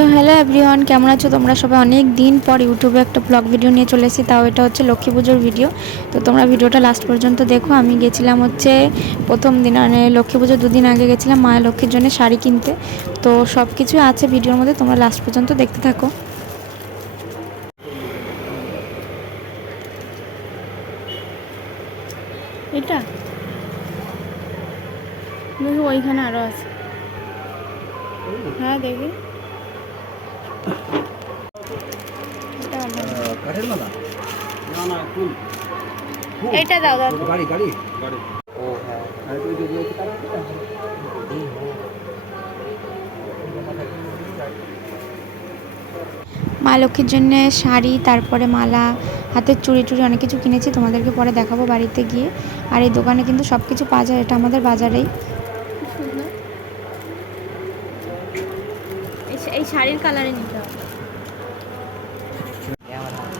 তো hello everyone কেমন আছো তোমরা সবাই? অনেক দিন পর ইউটিউবে একটা ব্লগ ভিডিও নিয়ে চলে এসেছি, তাও এটা হচ্ছে লক্ষ্মী পুজোর ভিডিও তো তোমরা ভিডিওটা লাস্ট পর্যন্ত দেখো, আমি গেছিলাম হচ্ছে প্রথম দিন মানে লক্ষ্মী পুজোর দুদিন আগে গেছিলাম মায়ের লক্ষ্মীর জন্য শাড়ি কিনতে। তো সব কিছুই আছে ভিডিওর মধ্যে, তোমরা লাস্ট পর্যন্ত দেখতে থাকো। এটা? ওইখানে আরও আছে। হ্যাঁ দেখি। এইটা দাও দাও। গাড়ি গাড়ি। গাড়ি। ও হ্যাঁ। আর তুই যদি ওই মা লক্ষ্মীর জন্য শাড়ি তারপরে মালা হাতের চুড়ি টুড়ি অনেক কিছু কিনেছি তোমাদেরকে পরে দেখাবো বাড়িতে গিয়ে। আর এই দোকানে কিন্তু সব কিছু পাওয়া যায় এটা আমাদের বাজারেই। এই শাড়ির কালারে নিতে হবে আনে বাড়ি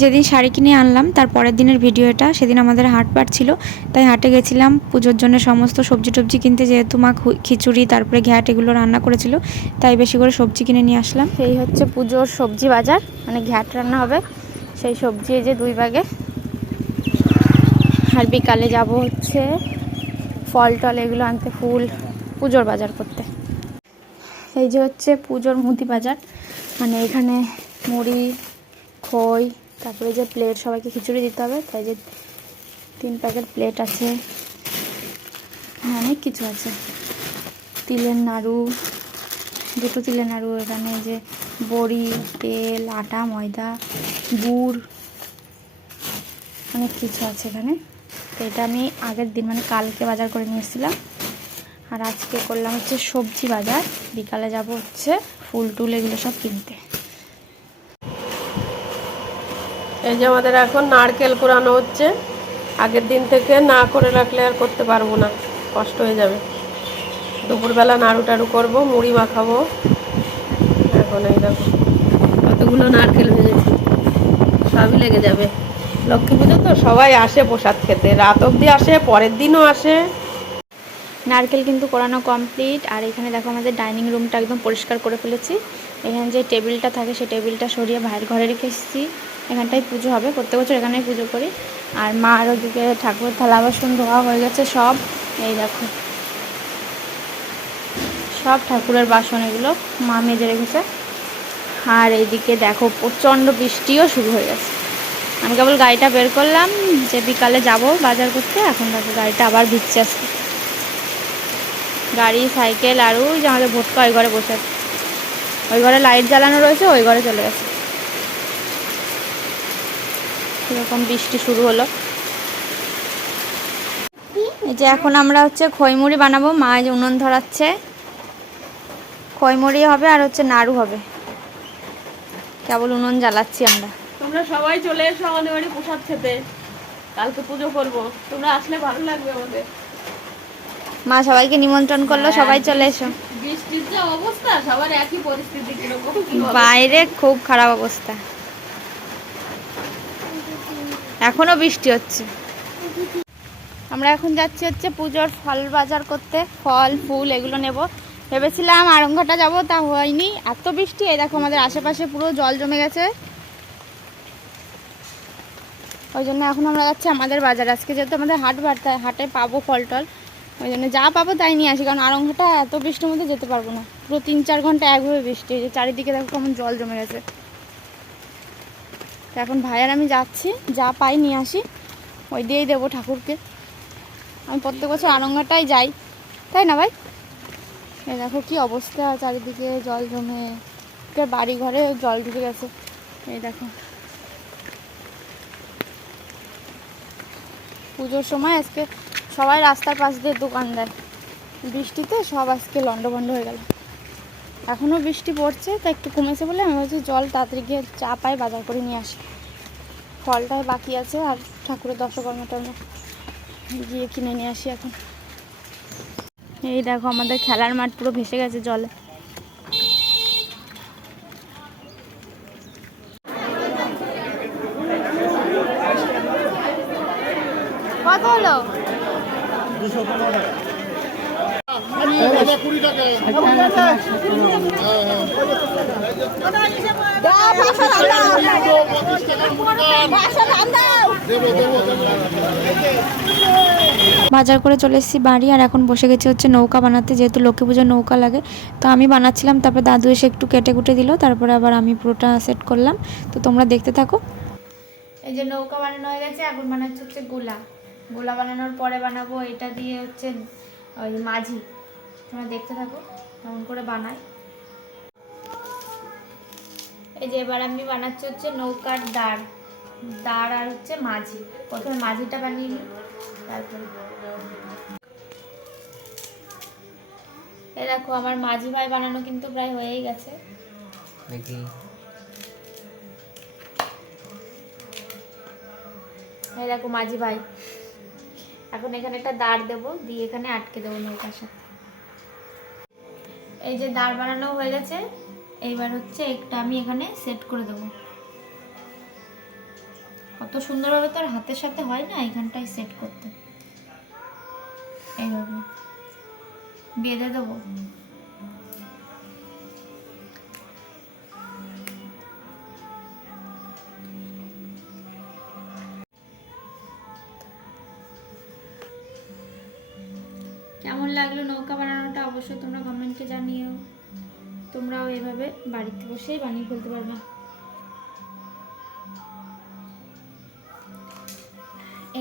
যেদিন শাড়ি কিনে আনলাম তার পরের দিনের ভিডিও এটা সেদিন আমাদের হাট পাট ছিল তাই হাটে গেছিলাম। পুজোর জন্য সমস্ত সবজি টবজি কিনতে যেহেতু মা খিচুড়ি তারপরে ঘ্যাট এগুলো রান্না করেছিল তাই বেশি করে সবজি কিনে নিয়ে আসলাম। এই হচ্ছে পুজোর সবজি বাজার মানে ঘ্যাট রান্না হবে। সেই সবজি এই যে দুই ব্যাগে আর বিকালে যাব হচ্ছে ফল টল এগুলো আনতে ফুল পুজোর বাজার করতে। এই যে হচ্ছে পুজোর মুদি বাজার মানে এখানে মুড়ি খই তারপরে যে প্লেট সবাইকে খিচুড়ি দিতে হবে তাই যে তিন প্যাকেট প্লেট আছে। হ্যাঁ, অনেক কিছু আছে। তিলের নাড়ু দুটো তিলের নাড়ু এখানে যে বড়ি তেল আটা ময়দা গুড় অনেক কিছু আছে এখানে। তো এটা আমি আগের দিন মানে কালকে বাজার করে নিয়ে এসেছিলাম। আর আজকে করলাম হচ্ছে সবজি বাজার। বিকালে যাব হচ্ছে ফুল টুল এগুলো সব কিনতে। এই যে আমাদের এখন নারকেল কোরানো হচ্ছে। আগের দিন থেকে না করে রাখলে আর করতে পারব না, কষ্ট হয়ে যাবে। দুপুরবেলা নাড়ু টাড়ু করব, মুড়ি মাখাবো। এখন এই দেখো, কতগুলো নারকেল ভেজেছি। সবই লেগে যাবে। লক্ষ্মী পুজো তো সবাই আসে প্রসাদ খেতে, রাত অবধি আসে, পরের দিনও আসে। নারকেল কিন্তু করানো কমপ্লিট, আর এখানে দেখো আমাদের ডাইনিং রুমটা একদম পরিষ্কার করে ফেলেছি। এখানে যে টেবিলটা থাকে, সেই টেবিলটা সরিয়ে ভাইয়ের ঘরে রেখে এসেছি। এখানটাই পুজো হবে। প্রত্যেক বছর এখানেই পুজো করি। আর মার ওদিকে ঠাকুর থালা বাসন ধোয়া হয়ে গেছে সব। এই দেখো। সব ঠাকুরের বাসন এগুলো মা মেজে রেখেছে। আর এইদিকে দেখো, প্রচণ্ড বৃষ্টিও শুরু হয়ে গেছে। আমি কেবল গাড়িটা বের করলাম যে বিকালে যাব বাজার করতে। এখন দেখো গাড়িটা আবার ভিজছে আজকে। গাড়ি, সাইকেল আর ওই যে আমাদের ভোটকা ওই ঘরে বসে আছে। ওই ঘরে লাইট জ্বালানো রয়েছে, ওই ঘরে চলে গেছে। এরকম বৃষ্টি শুরু হলো। এই যে এখন আমরা হচ্ছে খইমুড়ি বানাবো মা যে উনুন ধরাচ্ছে। খইমুড়ি হবে আর হচ্ছে নাড়ু হবে। কেবল উনুন জ্বালাচ্ছি আমরা। তোমরা সবাই চলে এসো আমাদের বাড়ি প্রসাদ খেতে। কালকে পুজো করব। তোমরা আসলে ভালো লাগবে আমাদের। মা সবাইকে নিমন্ত্রণ করল সবাই চলে এসো। বৃষ্টির যে অবস্থা সবার একই পরিস্থিতি বাইরে খুব খারাপ অবস্থা। এখনও বৃষ্টি হচ্ছে। আমরা এখন যাচ্ছি হচ্ছে পুজোর ফল বাজার করতে, ফল, ফুল এগুলো নেব। ভেবেছিলাম আরঙ্ঘাটা যাব, তা হয়নি। এত বৃষ্টি, এই দেখো আমাদের আশেপাশে পুরো জল জমে গেছে। ওই জন্য এখন আমরা যাচ্ছি আমাদের বাজার। আজকে যেহেতু আমাদের হাট বাড়তে হাটে পাবো ফল টল। ওই জন্য যা পাবো তাই নিয়ে আসি, কারণ আরঙ্ঘাটা এত বৃষ্টির মধ্যে যেতে পারব না। পুরো তিন চার ঘণ্টা একভাবে বৃষ্টি যে চারিদিকে দেখো কেমন জল জমে গেছে। তো এখন ভাই আর আমি যাচ্ছি, যা পাই নিয়ে আসি। ওই দিয়েই দেবো ঠাকুরকে। আমি প্রত্যেক বছর আরঙ্গাটাই যাই। তাই না ভাই? এই দেখো কি অবস্থা, চারিদিকে জল জমে। বাড়ি ঘরে জল ঢুকে গেছে। এই দেখো। পুজোর সময় আজকে সবাই রাস্তার পাশ দিয়ে দোকান দেয়। বৃষ্টিতে সব আজকে লন্ডভন্ড হয়ে গেল। এখনও বৃষ্টি পড়ছে, তা একটু কমেছে বলে আমি ভাবছি জল তাড়াতাড়ি গিয়ে চা পাই বাজার করে নিয়ে আসি। ফলটাই বাকি আছে আর ঠাকুরের দশকর্মাটা গিয়ে কিনে নিয়ে আসি এখন। এই দেখো, আমাদের খেলার মাঠ পুরো ভেসে গেছে জলে। কত হলো? কুড়ি টাকা বাজার করে চলে এসেছি বাড়ি, আর এখন বসে গেছি হচ্ছে নৌকা বানাতে, যেহেতু লক্ষ্মী পুজোর নৌকা লাগে। তো আমি বানাচ্ছিলাম, তারপর দাদু এসে একটু কেটে কুটে দিল, তারপরে আবার আমি পুরোটা সেট করলাম। তো তোমরা দেখতে থাকো। এই যে নৌকা বানানো হয়ে গেছে, এখন বানাচ্ছে হচ্ছে গোলা। গোলা বানানোর পরে বানাবো এটা দিয়ে হচ্ছে ওই মাঝি। তোমরা দেখতে থাকো কেমন করে বানাই এই যে এবার আমি বানাচ্ছি হচ্ছে নৌকার দাঁড়। দাঁড় আর হচ্ছে মাঝি। প্রথমে মাঝিটা বানিয়ে নিই তারপরে এই দেখো আমার মাঝি ভাই বানানো কিন্তু প্রায় হয়েই গেছে। দেখি। এই দেখো মাঝি ভাই। এখন এখানে একটা দাঁড় দেবো দিয়ে এখানে আটকে দেবো নৌকার সাথে। এই যে দাঁড় বানানো হয়ে গেছে এইবার হচ্ছে একটা আমি এখানে সেট করে দেবো। কত সুন্দরভাবে তো আর হাতের সাথে হয় না এখানটায় সেট করতে। এইভাবে। বেঁধে দেবো? কেমন লাগল নৌকা বানানোটা অবশ্যই তোমরা কমেন্টে জানিও। তোমরাও এভাবে বাড়িতে বসেই বানিয়ে ফেলতে পারবে।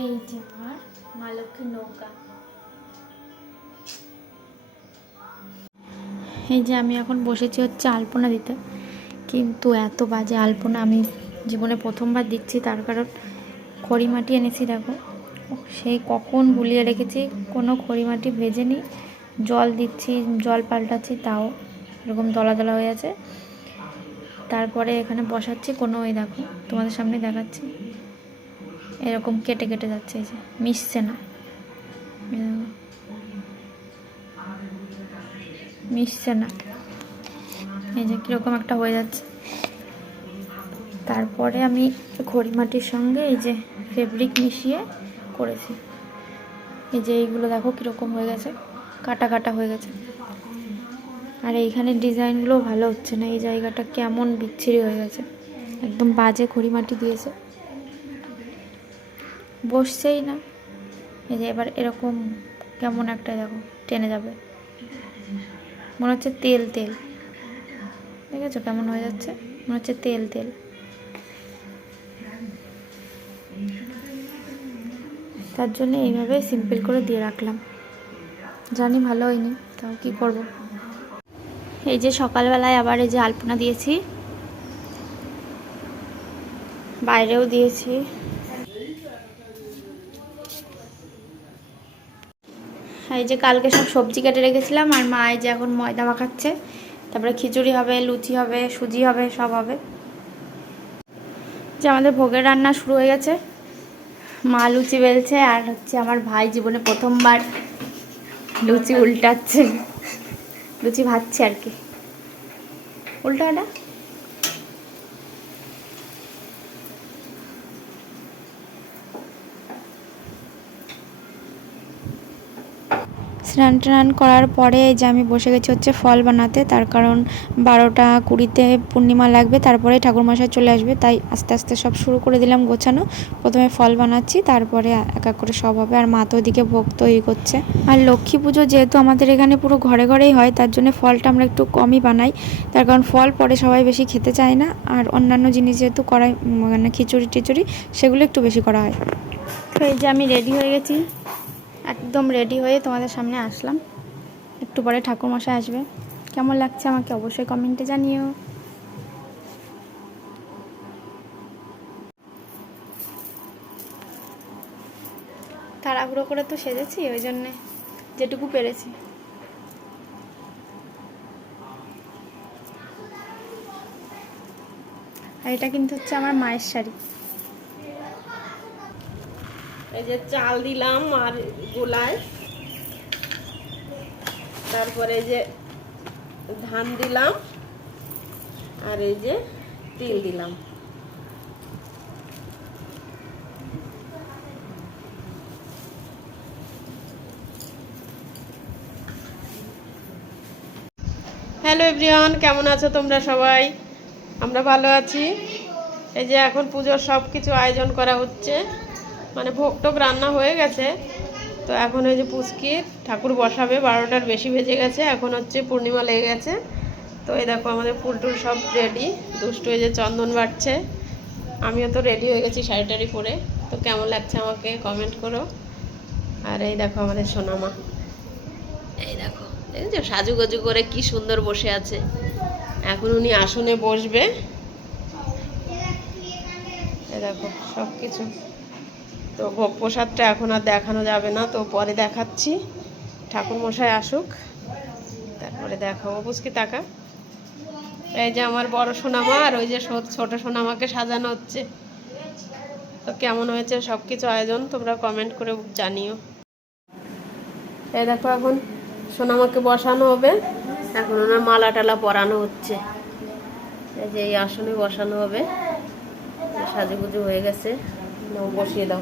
এই যে আমার মা লক্ষ্মীর নৌকা। এই যে আমি এখন বসেছি হচ্ছে আলপনা দিতে। কিন্তু এত বাজে আলপনা আমি জীবনে প্রথমবার দিচ্ছি তার কারণ খড়ি মাটি এনেছি, দেখো। সেই কখন গুলিয়ে রেখেছি? কোনো খড়ি মাটি ভেজেনি। জল দিচ্ছি, জল পাল্টাচ্ছি, তাও এরকম দলা দলা হয়ে আছে। তারপরে এখানে বসাচ্ছি, কোনো ওই দেখো, তোমাদের সামনে দেখাচ্ছি। এরকম কেটে কেটে যাচ্ছে এই যে, মিশছে না। মিশছে না। এই যে কীরকম একটা হয়ে যাচ্ছে। তারপরে আমি খড়ি মাটির সঙ্গে এই যে ফেব্রিক মিশিয়ে করেছি। এই যে এইগুলো দেখো কীরকম হয়ে গেছে, কাটা কাটা হয়ে গেছে। আর এইখানে ডিজাইনগুলো ভালো হচ্ছে না, এই জায়গাটা কেমন বিচ্ছিরি হয়ে গেছে। একদম বাজে খড়ি মাটি দিয়েছে। বসছেই না। এই যে এবার এরকম কেমন একটা দেখো, টেনে যাবে। মনে হচ্ছে তেল তেল। দেখেছ কেমন হয়ে যাচ্ছে? মনে হচ্ছে তেল তেল। তার জন্য এইভাবে সিম্পল করে দিয়ে রাখলাম। জানি ভালো হয়নি তাও কি করব? এই যে সকালবেলায় আবার এই যে আলপনা দিয়েছি, বাইরেও দিয়েছি। এই যে কালকে সব সবজি কেটে রেখেছিলাম, আর মা এই যে এখন ময়দা মাখাচ্ছে। তারপরে খিচুড়ি হবে, লুচি হবে, সুজি হবে, সব হবে। যে আমাদের ভোগের রান্না শুরু হয়ে গেছে। মা লুচি বেলছে আর হচ্ছে আমার ভাই জীবনে প্রথমবার লুচি উল্টাচ্ছে। লুচি ভাজছে আর কি। উল্টা স্নান টান করার পরে যে আমি বসে গেছি হচ্ছে ফল বানাতে, তার কারণ বারোটা কুড়িতে পূর্ণিমা লাগবে, তারপরে ঠাকুরমশাই চলে আসবে, তাই আস্তে আস্তে সব শুরু করে দিলাম গোছানো। প্রথমে ফল বানাচ্ছি, তারপরে এক এক করে সব হবে, আর মা তো ওইদিকে ভোগ তৈরি করছে। আর লক্ষ্মী পুজো যেহেতু আমাদের এখানে পুরো ঘরে ঘরেই হয়, তার জন্য ফলটা আমরা একটু কমই বানাই। তার কারণ ফল পরে সবাই বেশি খেতে চায় না, আর অন্যান্য জিনিস যেহেতু করাই মানে খিচুড়ি টিচুড়ি, সেগুলো একটু বেশি করা হয়। তো এই যে আমি রেডি হয়ে গেছি। একদম রেডি হয়ে তোমাদের সামনে আসলাম। একটু পরে ঠাকুরমশাই আসবে। কেমন লাগছে আমাকে অবশ্যই কমেন্টে জানিও। তাড়াহুড়ো করে তো সেজেছি, ওই জন্যে যেটুকু পেরেছি। আর এটা কিন্তু হচ্ছে আমার মায়ের শাড়ি। এই যে চাল দিলাম আর গোলায়। তারপরে যে ধান দিলাম আর এই যে তিল দিলাম। হ্যালো এভরিওয়ান, কেমন আছো তোমরা সবাই? আমরা ভালো আছি। এই যে এখন পুজোর সব কিছু আয়োজন করা হচ্ছে। মানে ভোগ টোক রান্না হয়ে গেছে। তো এখন ওই যে পুচকির ঠাকুর বসাবে, বারোটার বেশি বেজে গেছে, এখন হচ্ছে পূর্ণিমা লেগে গেছে। তো এই দেখো আমাদের ফুল টুল সব রেডি দুষ্টু এই যে চন্দন বাড়ছে আমিও তো রেডি হয়ে গেছি শাড়ি টাড়ি পরে। তো কেমন লাগছে আমাকে কমেন্ট করো। আর এই দেখো আমাদের সোনামা। এই দেখো, দেখেছ? সাজুগুজু করে কি সুন্দর বসে আছে। এখন উনি আসনে বসবে। দেখো সব কিছু তো ভোগ প্রসাদটা এখন আর দেখানো যাবে না, তো পরে দেখাচ্ছি। ঠাকুর মশাই আসুক, তারপরে দেখাবো। বুঝকি টাকা এই যে আমার বড় সোনামা আর ওই যে ছোট সোনামাকে সাজানো হচ্ছে। তো কেমন হয়েছে সব কিছু আয়োজন তোমরা কমেন্ট করে জানিও। এই দেখো এখন সোনামাকে বসানো হবে। এখন ওনার মালা টালা পরানো হচ্ছে। এই যে এই আসনে বসানো হবে। সাজুগুজু হয়ে গেছে। বসিয়ে দাও।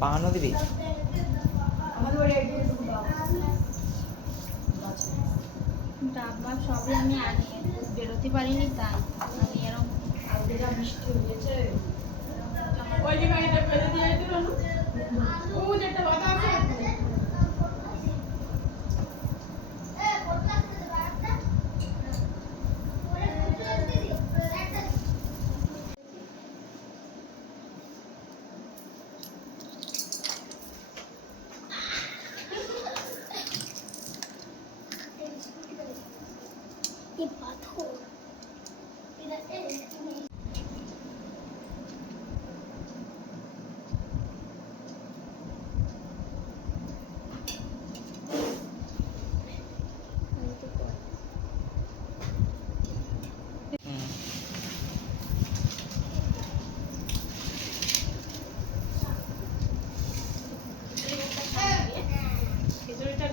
পাহানো দিবি সবই আমি বেরোতে পারিনি তাই আমি এরকম যা বৃষ্টি হয়েছে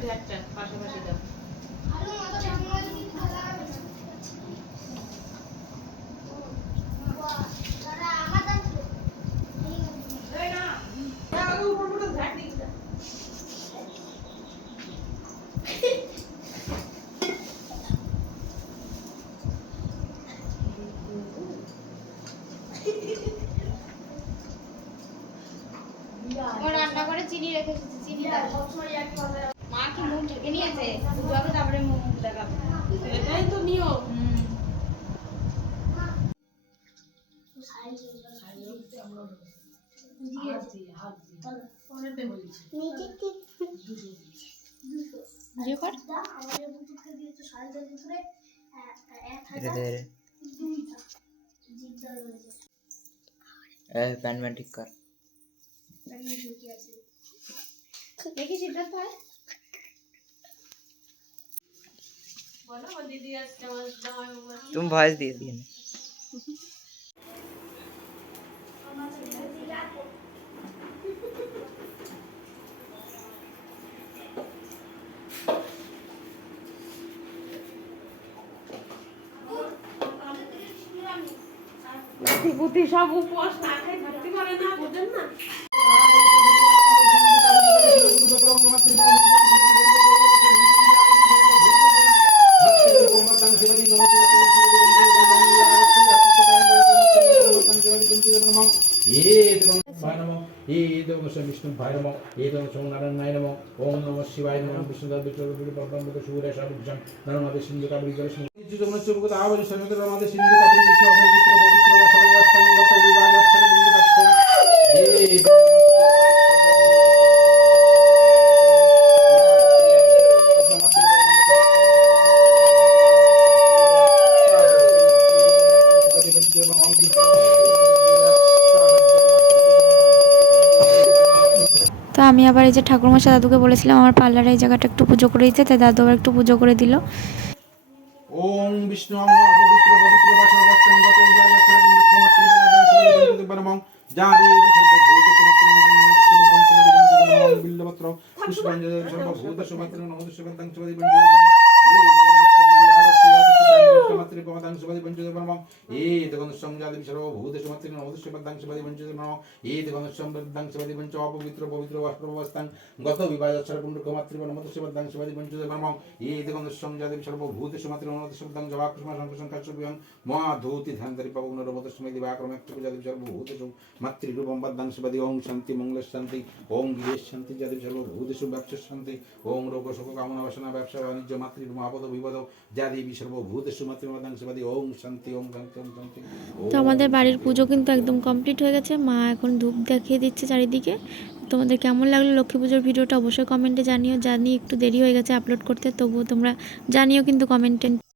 ঘ্যাটটা পাশাপাশি দাও ও রান্না করে চিনি রেখে এসেছি চিনি দাও মা কি মুখ ঢেকে নিয়েছে পুজো তারপরে মুখ দেখাবো এটাই তো নিয়ম ভিডিও কর এটা দে রে এ প্যান ম্যান ঠিক কর দেখি সিদ্ধার্থ হয় বলো আমার দিদি আসছে আমার জামাইবাবু আসছে। তুমি ভয়েস দিয়ে দিন নাতি পুতি সব উপবাস বুদ্ধি সব উপোস না। विष्णु भाई नमो ये नारायण नाय नमो ओम नमः शिवाय नमः विष्णु विष्णु विष्णु सूर्य शाभुजं नर्मदे सिंधु काबरी जल सिंधु जमुना चुबुक आवज समुद्र नर्मदे सिंधु काबरी जल सिंधु पवित्र पवित्र सर्वस्तं गत विवाद सर्व बिंदु আমি আবার এই যে ঠাকুরমশা দাদুকে বলেছিলাম আমার পার্লারে এই জায়গাটা একটু পুজো করে দিতে তাই দাদু একটু পুজো করে দিল ওম বিষ্ণু পবিত্র পবিত্র নমঃ বিল্লপত্র পুষ্পাঞ্জলি সর্বভূত সুমাত্র নমঃ শিবদং শিবদিবং গত বিবাহ সর্বমুখ্যমাত্রী নমঃ শিবদং শিবদিবং ये दिगंत संजाति सर्वभूत सुमात्र नमः शब्दं जवाकृष्ण संकर्षं कर्षव्यं महा धूति धन्तरि पवग्न रमत स्मै दिवाक्रम एक्टुजाति सर्वभूतेषु मातृरूपं पद्मं शिवदि ओं शान्ति मंगल शान्ति ओं गिरेश शान्ति जाति सर्वभूतेषु व्यवसाय शान्ति ओं रोग शोक कामना वासना व्यवसाय वाणिज्य मातृरूप आपद विपद जादेवी सर्वभूतेषु मातृमदं তো আমাদের বাড়ির পুজো কিন্তু একদম কমপ্লিট হয়ে গেছে। মা এখন ধূপ দেখিয়ে দিচ্ছে চারিদিকে। তোমাদের কেমন লাগল লক্ষ্মী পুজোর ভিডিওটা অবশ্যই কমেন্টে জানিও। জানি একটু দেরি হয়ে গেছে আপলোড করতে, তবুও তোমরা জানিও কিন্তু কমেন্টে।